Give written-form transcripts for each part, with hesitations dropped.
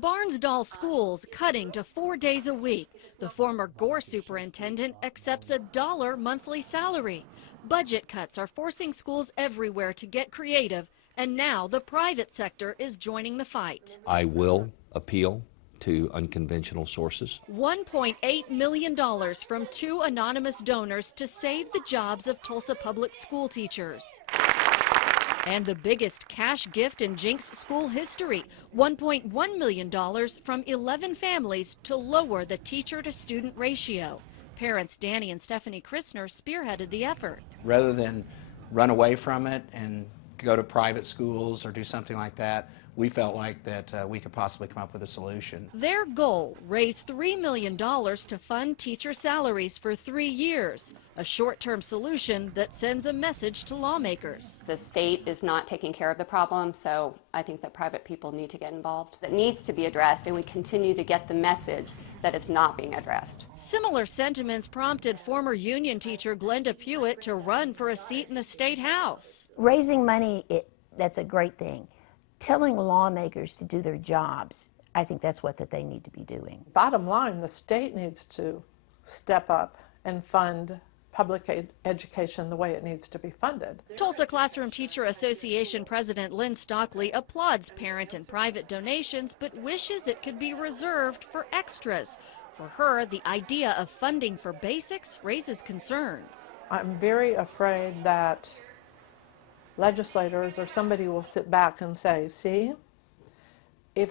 Barnsdall Schools cutting to 4 days a week. The former Gore superintendent accepts $1 monthly salary. Budget cuts are forcing schools everywhere to get creative, and now the private sector is joining the fight. I will appeal to unconventional sources. $1.8 million from 2 anonymous donors to save the jobs of Tulsa public school teachers. And the biggest cash gift in Jenks school history, $1.1 million from 11 families to lower the teacher-to-student ratio. Parents Danny and Stephanie Christner spearheaded the effort. Rather than run away from it and go to private schools or do something like that, we felt like that we could possibly come up with a solution. Their goal, raise $3 million to fund teacher salaries for 3 years, a short-term solution that sends a message to lawmakers. The state is not taking care of the problem, so I think that private people need to get involved. It needs to be addressed, and we continue to get the message that it's not being addressed. Similar sentiments prompted former union teacher Glenda Pewitt to run for a seat in the state house. Raising money, that's a great thing. Telling lawmakers to do their jobs, I think that's what they need to be doing. Bottom line, the state needs to step up and fund public education the way it needs to be funded. Tulsa Classroom Teacher Association President Lynn Stockley applauds parent and private donations, but wishes it could be reserved for extras. For her, the idea of funding for basics raises concerns. I'm very afraid that legislators or somebody will sit back and say, see, if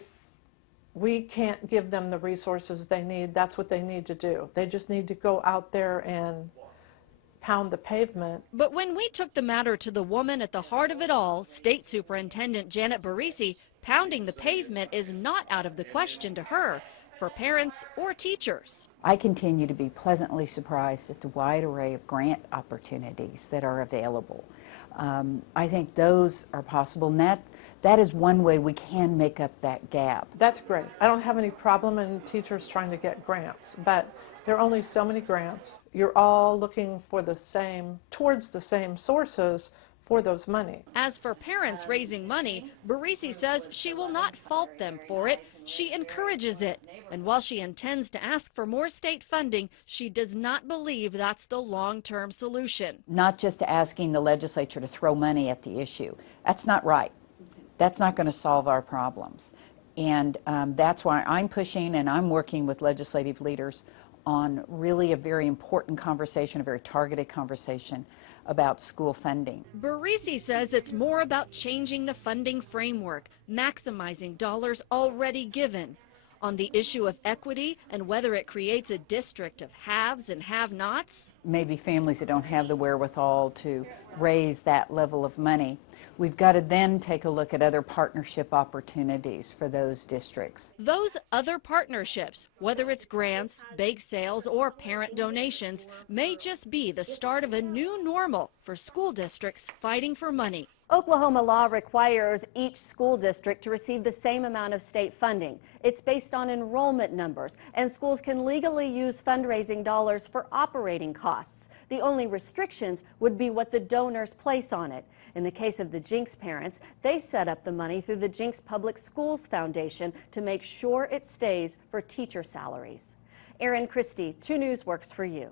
we can't give them the resources they need, that's what they need to do. They just need to go out there and pound the pavement. But when we took the matter to the woman at the heart of it all, State Superintendent Janet Barisi, pounding the pavement is not out of the question to her, for parents or teachers. I continue to be pleasantly surprised at the wide array of grant opportunities that are available. I think those are possible, and that is one way we can make up that gap. That's great. I don't have any problem in teachers trying to get grants, but there are only so many grants. You're all looking for towards the same sources for those money. As for parents raising money, Barisi says she will not fault them for it. She encourages it. And while she intends to ask for more state funding, she does not believe that's the long-term solution. Not just asking the legislature to throw money at the issue. That's not right. That's not going to solve our problems. And that's why I'm pushing and I'm working with legislative leaders on really a very important conversation, a very targeted conversation about school funding. Barisi says it's more about changing the funding framework, maximizing dollars already given. On the issue of equity and whether it creates a district of haves and have-nots. Maybe families that don't have the wherewithal to raise that level of money. We've got to then take a look at other partnership opportunities for those districts. Those other partnerships, whether it's grants, bake sales, or parent donations, may just be the start of a new normal for school districts fighting for money. Oklahoma law requires each school district to receive the same amount of state funding. It's based on enrollment numbers, and schools can legally use fundraising dollars for operating costs. The only restrictions would be what the donors place on it. In the case of the Jenks parents, they set up the money through the Jenks Public Schools Foundation to make sure it stays for teacher salaries. Erin Christie, 2 News works for you.